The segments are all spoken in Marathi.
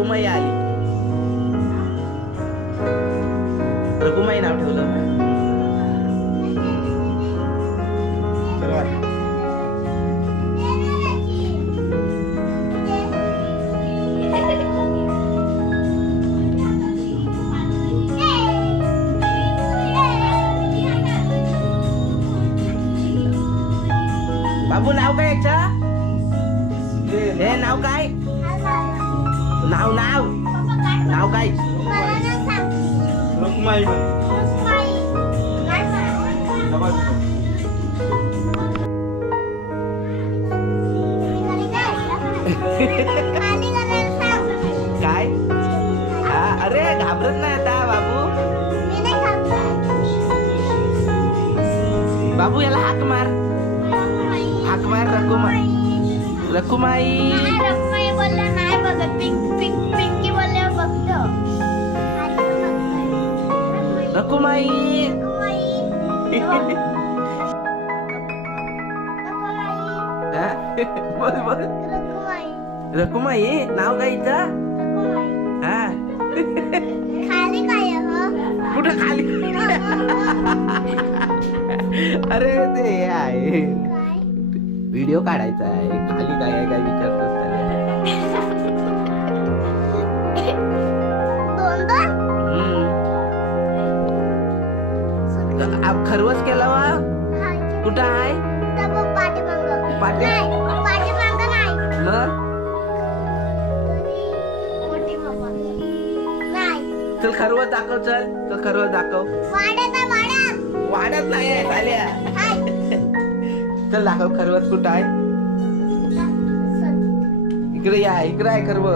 आषाढीच्या दिवशी रकुमाई रकुमाई रकुमाई हा? बोल बोल. रकुमाई नाव काय? हा? खाली काय कुठं खाली? अरे ते हे आहे व्हिडिओ काढायचा आहे. खाली काय काय. दोन दोन हम्म. आ- खरवस केला वा? कुठं आहे? पाठी- मग? मोठी बाबा. नाही. चल खरवस दाखव चल. चल खरवस दाखव. वाढत नाही चल दाखव खरवस कुठं आहे? इकडे या इकडे आहे खरव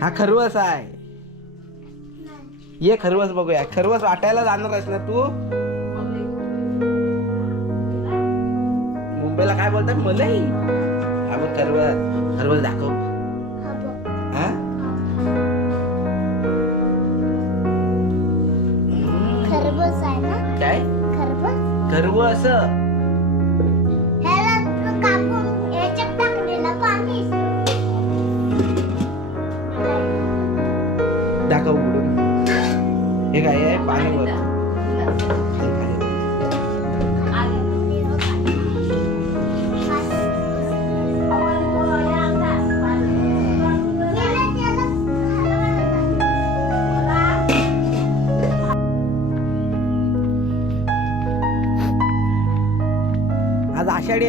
हा खरवस आहे. ये खरवस बघूया. खरवस वाटायला जाणार आहेस ना तू? मुंबईला काय बोलतात? मलई. आपण खरवस. खरवस दाखव. खरवस ह्याला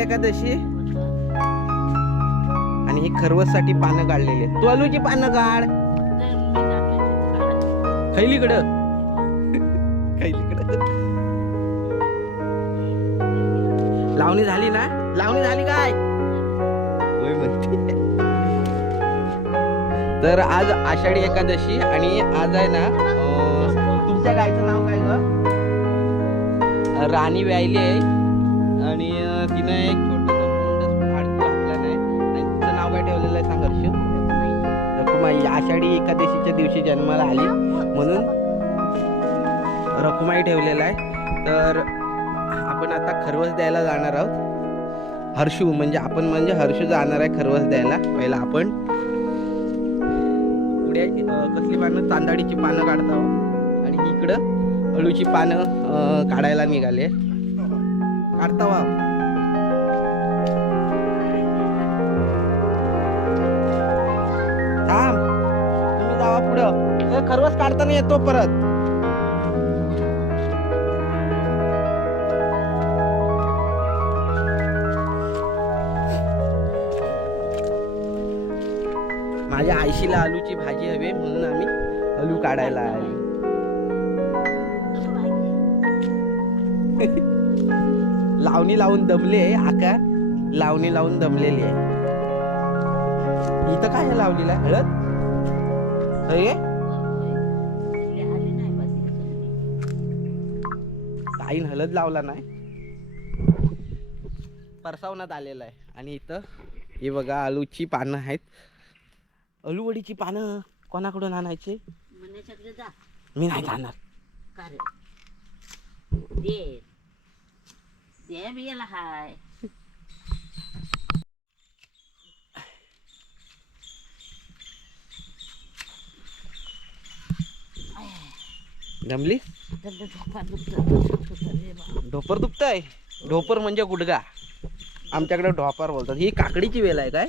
एकादशी. आणि ही खरवससाठी पानं काढलेली आहेत. तू अलूची पानं काढ खैलीकडं. खैलीकडं. लावणी झाली ना? लावणी झाली काय? म्हणते. तर आज आषाढी एकादशी आणि आज आहे ना तुमच्या गायचं नाव काय ग? राणी व्यायली आहे. तिनं एक छोटस घातला नाही. आणि तिचं नाव काय ठेवलेलं आहे सांग हर्ष? आषाढी एकादशीच्या दिवशी जन्माला आली. म्हणून रखुमाई ठेवलेला आहे. तर आपण आता खरवस द्यायला जाणार आहोत. हर्षू म्हणजे आपण म्हणजे हर्षू जाणार आहे खरवस द्यायला. पहिला आपण पुढे कसली पानं? तांदळीची पानं काढत आहोत. आणि इकडं अळूची पानं काढायला निघाले. काढता वा. काढताना येतो परत. माझ्या आयशीला आलूची भाजी हवी म्हणून आम्ही आलू काढायला आली. लावणी लावून दमले आका. लावणी लावून दमलेली आहे. इथं काय लावलेलं हळद? अरे ताईन हळद लावला नाही. परसावण्यात आलेला आहे. आणि इथं हे बघा आलूची पानं आहेत. अळूवडीची पानं कोणाकडून आणायचे? मी नाही जाणार. जमली? झोपा दुखत ढोपर दुखतंय? ढोपर म्हणजे गुडगा आमच्याकडे ढोपर बोलतात. ही काकडीची वेल आहे काय?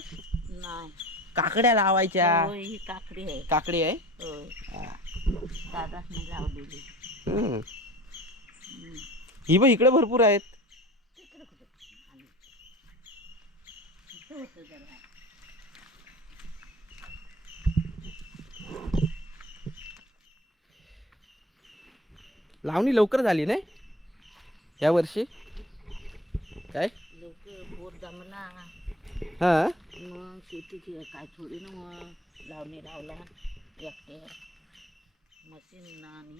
काकड्या लावायच्या. काकडी आहे. काकडी आहे? हा. ही बघ इकडे भरपूर आहेत तिकडे कुठे आली. इथं होतं जरा लावणी लवकर झाली नाही? या वर्षी? काय? हा? मग शेतीची काय थोडी ना मग. लावणी लावला मशीन आणि.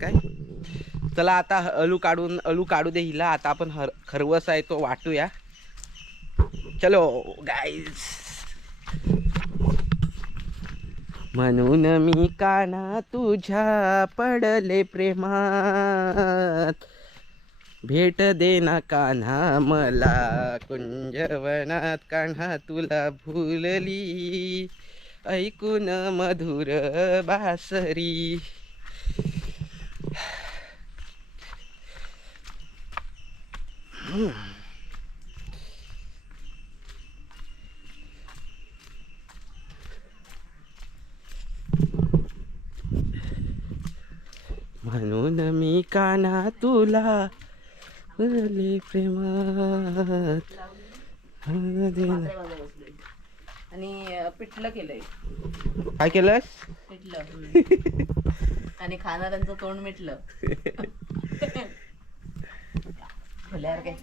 काय? चला आता अलू काढून अलू काढू दे हिला. आता आपण हर खरवस आहे तो वाटूया. चलो गाईज म्हणून मी काना तुझ्या पडले प्रेमात. भेट देना कान्हा मला कुंजवनात कान्हा तुला भुलली. ऐकून मधुर बासरी. काना तुला. प्रेमात. आणि पिठलं केलंय. काय केलंस? पिठलं. आणि खाणाऱ्यांचं तोंड मिटलं. काय?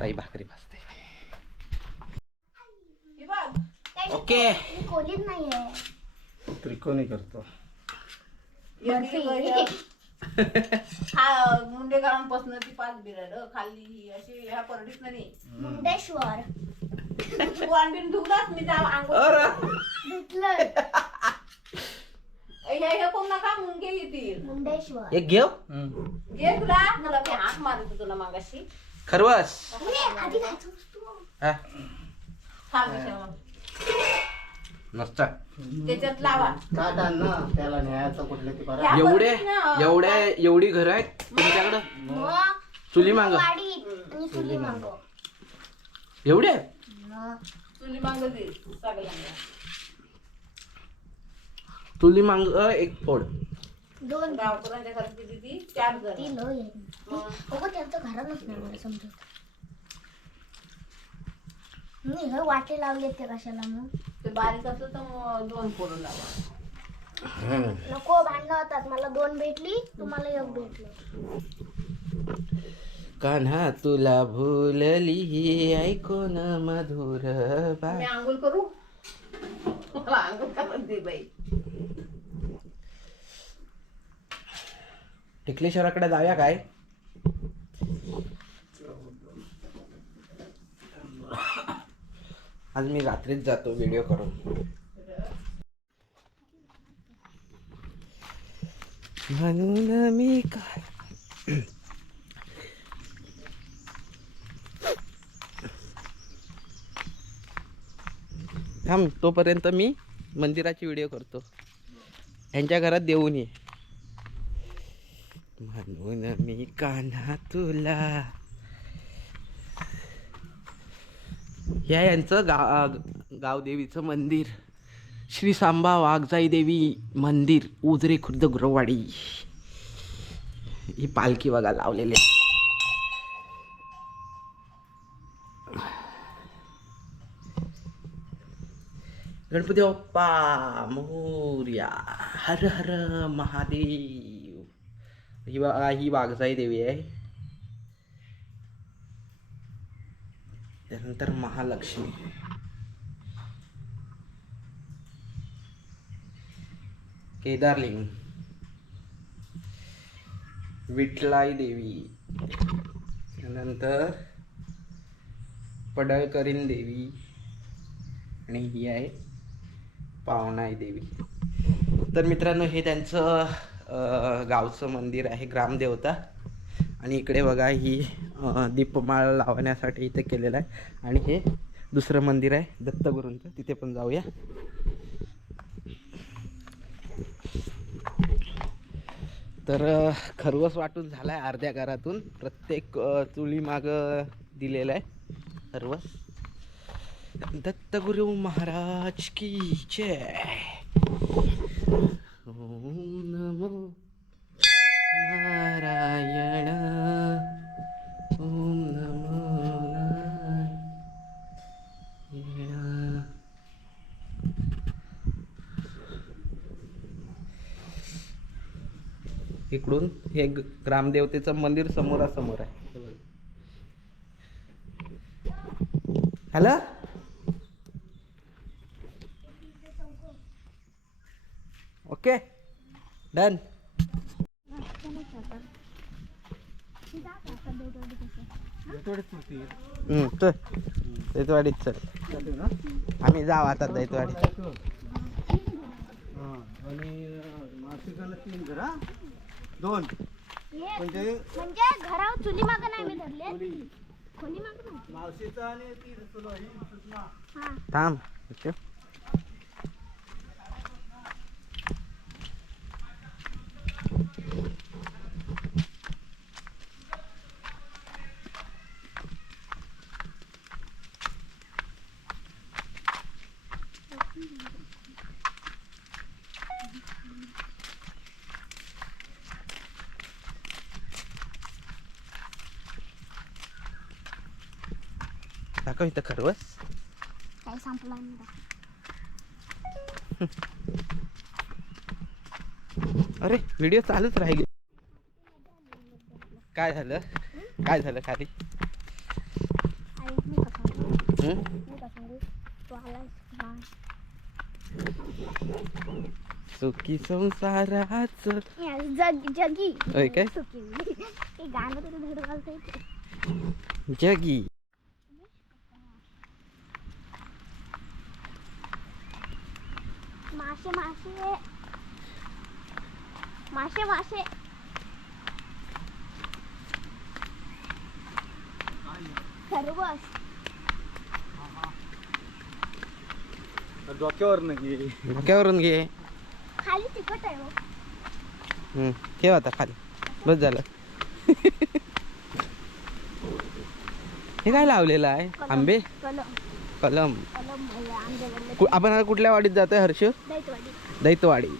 ताई भाकरी भाजते हे बघ ओके मी खोलीत नाहीये त्रिकोणी करतो. हा मुंडे पासन ती पाच बिरड खाल्ली अशी ह्या परडीत नाही मुंडेश्वर मी त्या अंघोळ धुतलं हे हे कोण नका मुंगे येतील मुंडेश्वर एक घेऊ ये तुला तुला मी हाक मारत ना मागाशी खरवस. हे. हा. नसता त्याच्यात लावा. काढा ना त्याला न्यायचं कुठले ते बरं. ह्या एवढे एवढ्या एवढी घर आहेत तुमच्याकडं? चुली माग. चुली मागो. एवढे? चुली मांग दे सगळ्यांना. चुली मांग एक फोड. दोन. गावकऱ्यांच्या घरात किती ती चार जण. ती लो येत मग? हो त्यांचं घरातच नाही मला समजत. मी हे वाटे लावले ते कशाला मग? ते बारीक असलं तर दोन फोडून लावा. नको भांडणं होतात. मला दोन भेटली तुम्हाला एक भेटलं. कान्हा तुला भूलली ऐकून मधुर बा मी आंघोळ करू? आंघोळ करून दे बाई. टिकलेश्वराकडे जाऊया काय? आज मी रात्रीच जातो व्हिडिओ करून. म्हणून मी काय? थांब तोपर्यंत मी मंदिराची व्हिडिओ करतो. यांच्या घरात देऊन ये. म्हणून मी कान्हा तुला या यांचं गा गावदेवीचं मंदिर. श्री सांबा वाघजाई देवी मंदिर उजरे खुर्द गुरवाडी. ही पालखी बघा लावलेली आहे. गणपती बाप्पा मोर्या हर हर महादेव. ही बा ही बागसाई देवी आहे. त्यानंतर महालक्ष्मी. केदारलिंग. विठलाई देवी. त्यानंतर पडळकरीन देवी. आणि ही आहे पावनाई देवी. तर मित्रांनो हे त्यांचं गावचं मंदिर आहे ग्रामदेवता. आणि इकडे बघा ही दीपमाळ लावण्यासाठी इथे केलेलं आहे. आणि हे दुसरं मंदिर आहे दत्तगुरूंचं. तिथे पण जाऊया. तर खरवस वाटून झाला आहे अर्ध्या घरातून. प्रत्येक चुलीमागं दिलेलं आहे खरवस. दत्तगुरु महाराज की जय. इकडून हे ग्रामदेवतेचं मंदिर समोरासमोर आहे. हॅलो? Okay done. दैतवाडीत चल. आम्ही जाऊ आता दैतवाडीत आणि मासिकाला तीन घर दोन. म्हणजे? म्हणजे घरावर चुली माग नाही मी धरले खोली माग नाही? मावशीचा आणि ती तुला ही सुषमा. हा. थांब ओके. दाखव इथं खरवस काही संपला अरे व्हिडिओ चालूच राहील. काय झालं? काय झालं खाली? सुखी संसाराच. जग जगी. काय? जगी. मासे मासे. मासे मासे. खरवस डोक्यावर नाही डोक्यावरून घे. खाली तिखट आहे हो. ठेव आता खाली. बस झालं. हे काय लावलेलं आहे? आंबे? कलम. कलम. कु- आपण आता कुठल्या वाडीत जातोय हर्ष दैतवाडी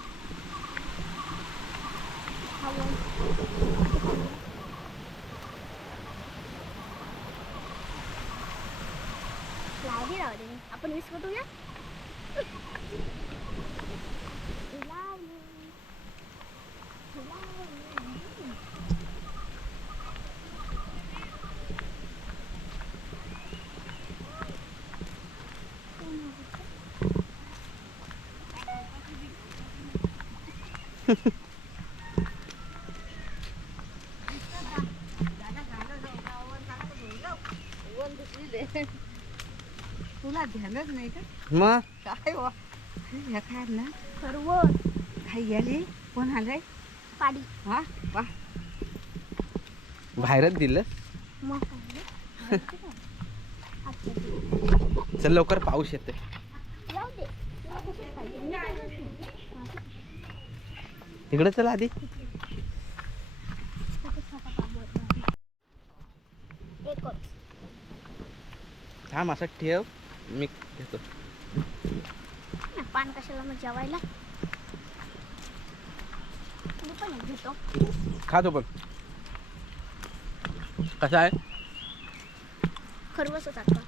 आपण विसकटूया लावली. लावली. तुला ध्यानच नाही का? मग? काय वा? ह्या काय ना? खरवस काही आली कोण आलंय? पाडी. हा? वा. बाहेरच दिलं? मग काय. चल लवकर पाऊस येतोय जाऊ दे तुला कुठे पाहिजे? मी काय करते? इकडे चल आधी. थांब असं ठेव. मी घेतो. पान कशाला मग जेवायला? मी पण एक घेतो. खातो पण. कसा आहे? खरवस सारखं.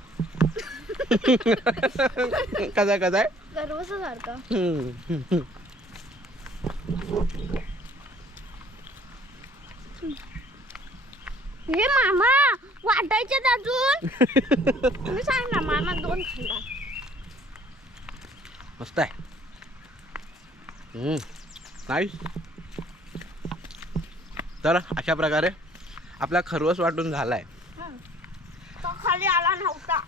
कसा कसा आहे? खरवस सारखं. हम्म. हे मामा वाटायचे अजून. तुम्ही सांग ना मामा दोन खाल्ला. मस्त आहे. तर अशा प्रकारे आपला खरवस वाटून झालाय. तो खाली आला नव्हता.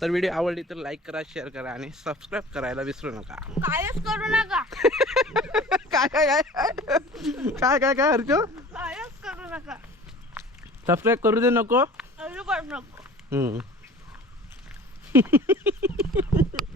तर व्हिडिओ आवडली तर लाईक करा शेअर करा आणि सबस्क्राईब करायला विसरू नका. कायच करू नका. काय काय काय? काय काय काय हरजो कायच करू नका. सबस्क्राईब करू दे नको. करू नको. हम्म.